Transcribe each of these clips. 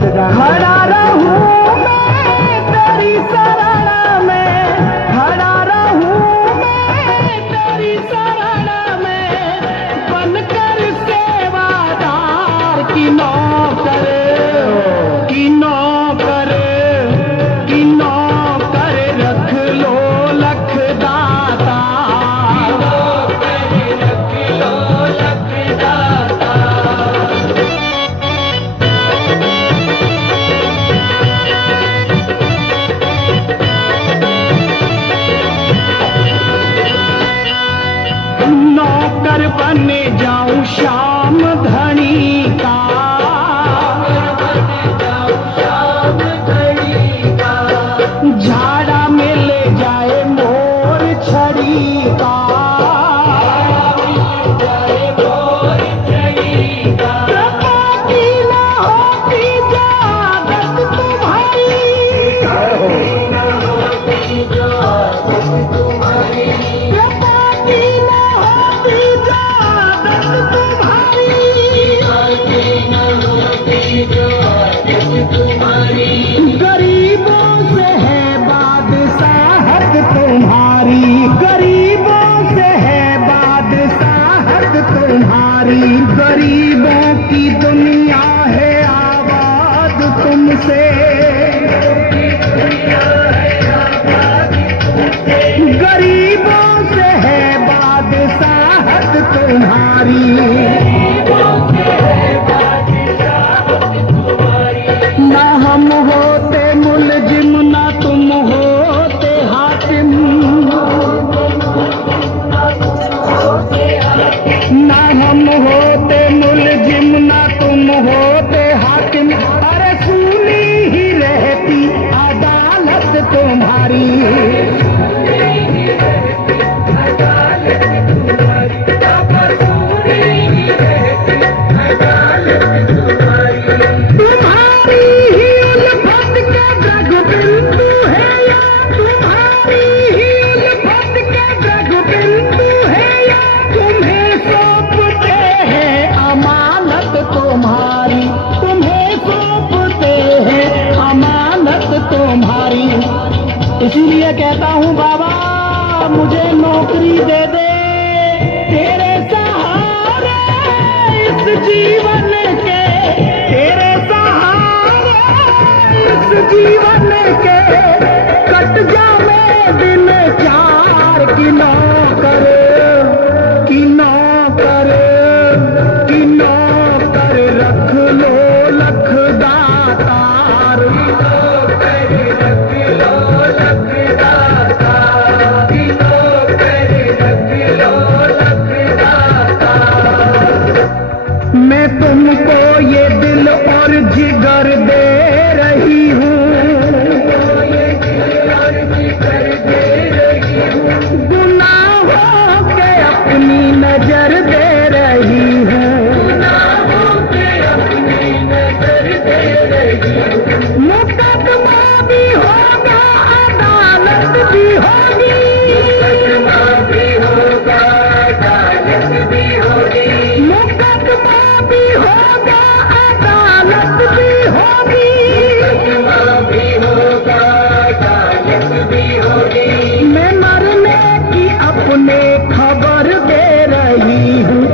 से जान खड़ा रहूं मैं तेरी शरण में, खड़ा रहूं मैं तेरी शरण में, बनकर सेवादार की नौकर, की नौकर, की नौकर रख लो लख दाता, रख लो लख दाता। नौकर बन जाऊं श्याम धनी का, झाड़ा मिल जाए मोर छड़ी का, रकीला होती जागत तुम्हारी, रकीला होती जागत तुम्हारी, रकीला होती जागत तुम्हारी, गरीबों से है बादशाहत तुम्हारी, गरीबों से है बादशाहत तुम्हारी, गरीबों की दुनिया है आबाद तुमसे, गरीबों से है बादशाहत तुम्हारी, ना हम होते मुलजिम ना तुम होते हाकिम, ना हम होते मुलजिम ना तुम होते हाकिम, अरे सुनी ही रहती अदालत तुम्हारी, तुम्हारी ही उल्फत के जग बिंदु है या, तुम्हारी ही उल्फत के जग बिंदु है या, तुम्हें सौंपते हैं अमानत तुम्हारी, तुम्हें सौंपते हैं अमानत तुम्हारी। इसीलिए कहता हूँ बाबा मुझे नौकरी दे दे, तेरे सहारे इस जीवन के, तेरे सहारे इस जीवन के, कट जावे दिन चार की नौकर, की नौकर, की नौकर रख लो लख दातार, रख लो लख दातार, की नौकर रख लो लख दातार। मैं तुमको ये दिल और जिगर दे रही हूँ, गुनाहों के अपनी नजर दे रही हूँ, मुकदमा भी होगा अदालत भी होगी, मुकदमा भी होगा अदालत भी होगी, मुकदमा भी होगा अदालत भी होगी, मुकदमा भी होगा अदालत भी होगी। मैं मरने की अपने खबर दे रही हूँ,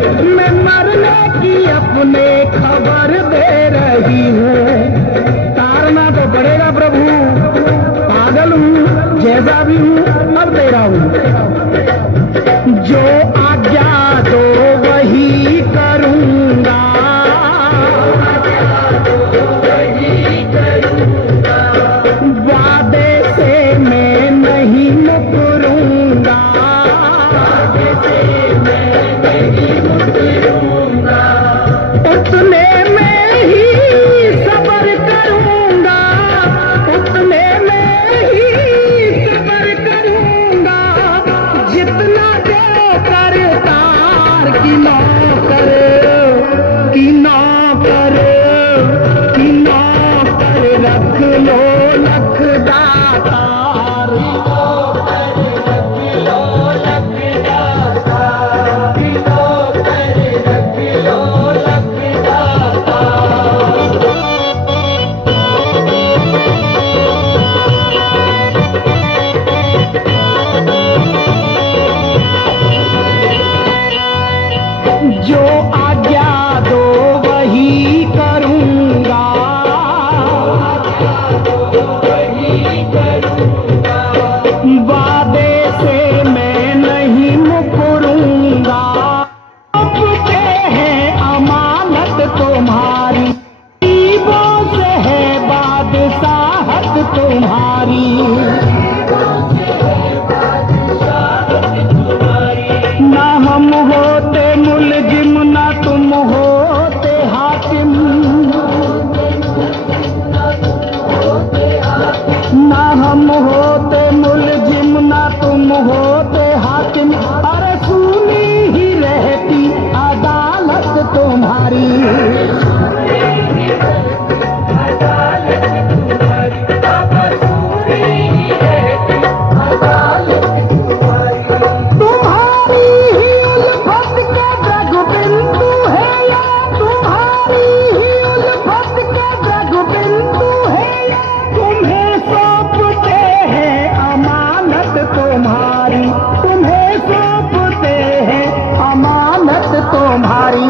सवारी, तुम्हें सौंपते हैं अमानत तुम्हारी।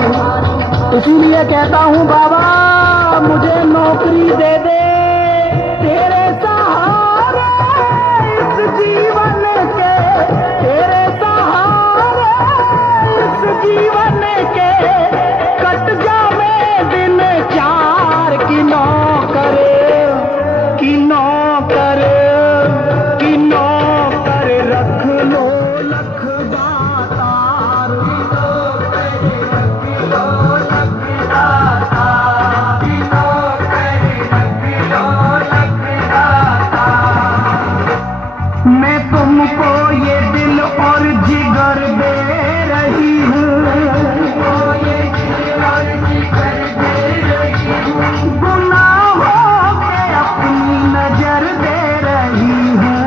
इसीलिए कहता हूँ बाबा मुझे नौकरी दे दे, तेरे सहारे इस जीवन के, तेरे सहारे इस जीवन के, कट जावे दिन चार की नौकर, की नौकर, की नौकर रख लो लख दातार। मैं तुमको ये दिल और जिगर दे रही हूँ, गुनाहों के अपनी नजर दे रही हूँ,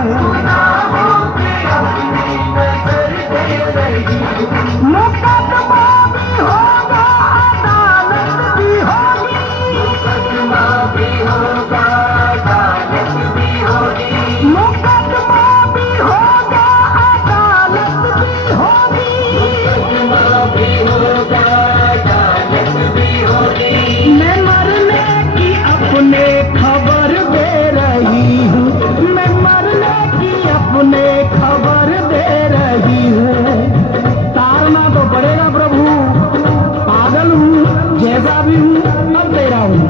मुकदमा भी होगा अदालत भी होगी, मुकदमा भी होगा अदालत भी होगी, मुकदमा भी होगा अदालत भी होगी, मुकदमा भी होगा अदालत भी होगी। मैं मरने की अपने खबर दे रही हूँ, मैं मरने की अपने खबर दे रही हूँ। तारना तो पड़ेगा प्रभु, पागल हूँ जैसा भी हूँ अब तेरा हूँ।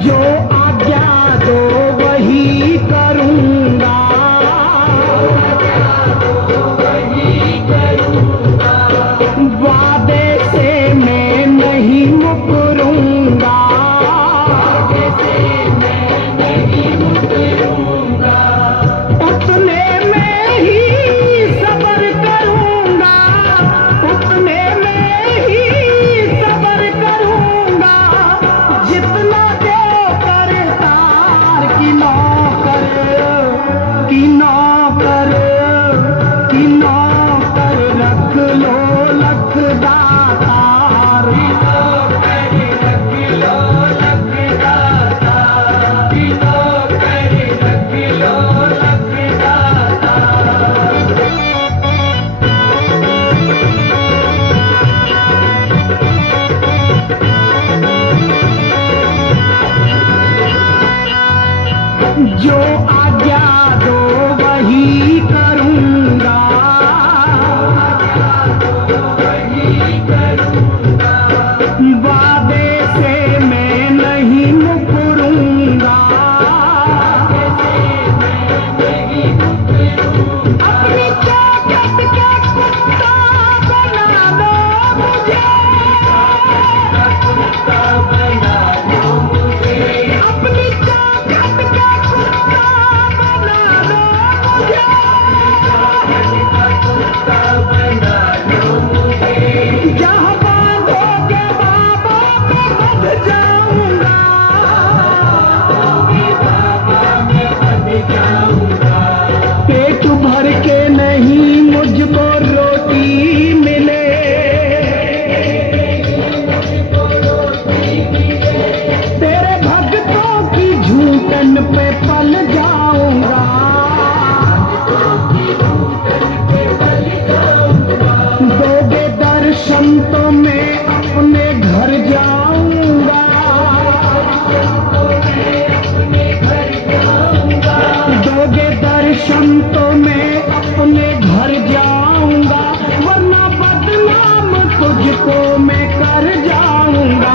जो आज्ञा दो वही करूँगा, वादे से मैं नहीं मुकरूँगा, उतने में ही सब्र करूँगा, उतने में ही सब्र करूँगा, जितना जो करतार की नौकर, की नौकर, की नौकर रख लो लख दातार। जो आज्ञा दो वही करूँगा, वादे से मैं नहीं मुकरूँगा, अपनी ताकत के कुत्ता बना दो मुझे, अपनी ताकत के कुत्ता बना दो मुझे, जहाँ बांधोगे बाबा मैं बंध जाऊंगा, पेट भर के नहीं मुझको रोटी मिले, तेरे भक्तों की झूठन पे पल जाऊंगा, दोगे दर्शन तो मैं अपने घर जाऊंगा, दोगे दर्शन तो मैं अपने घर जाऊंगा, वरना बदनाम तुझको मैं कर जाऊंगा।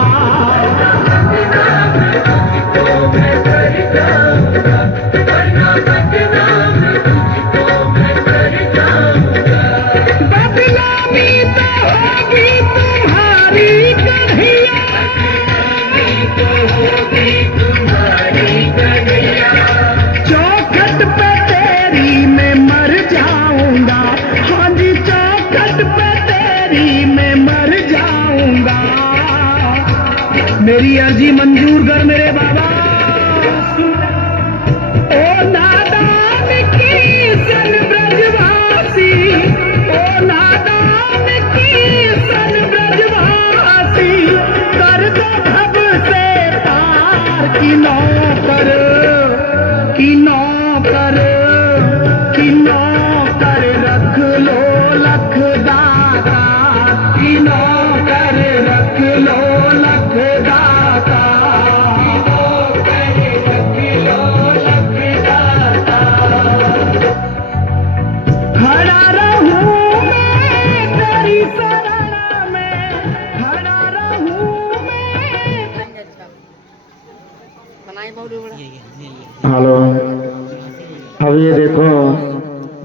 बदनामी तो होगी तुम्हारी कन्हैया, चौखट पे तेरी मैं मर जाऊंगा, हाँ जी चौखट पे तेरी मैं मर जाऊंगा। मेरी अर्जी मंजूर कर मेरे बाबा। ओ नादान की सन ब्रजवासी, ओ नादान की सन ब्रजवासी, कर दो भव से पार की नौकर, की नौकर, की नौकर।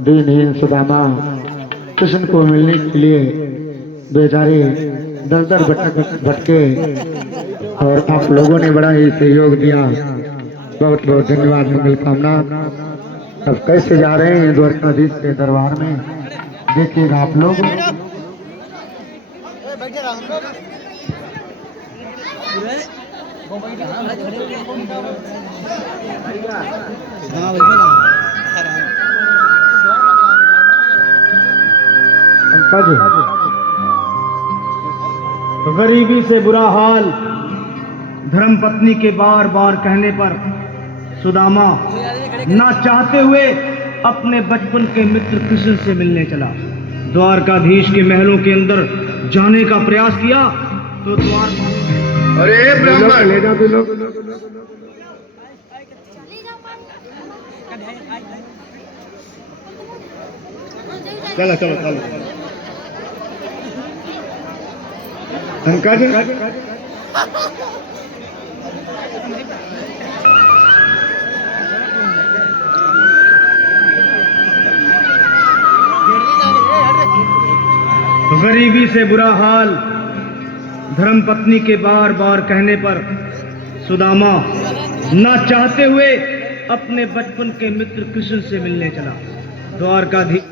दीनहीन सुदामा कृष्ण को मिलने के लिए बेचारे दर दर भटके और आप लोगों ने बड़ा ही सहयोग दिया। बहुत बहुत धन्यवाद, मंगल कामना। अब कैसे जा रहे हैं द्वारकाधीश के दरबार में देखिएगा आप लोग। गरीबी से बुरा हाल, धर्म पत्नी के बार बार कहने पर सुदामा ना चाहते हुए अपने बचपन के मित्र कृष्ण से मिलने चला। द्वारकाधीश के महलों के अंदर जाने का प्रयास किया तो अरे ब्राह्मण ले जाओ लोग। चलो चलो चलो गरीबी से बुरा हाल, धर्म पत्नी के बार बार कहने पर सुदामा ना चाहते हुए अपने बचपन के मित्र कृष्ण से मिलने चला। द्वारकाधीश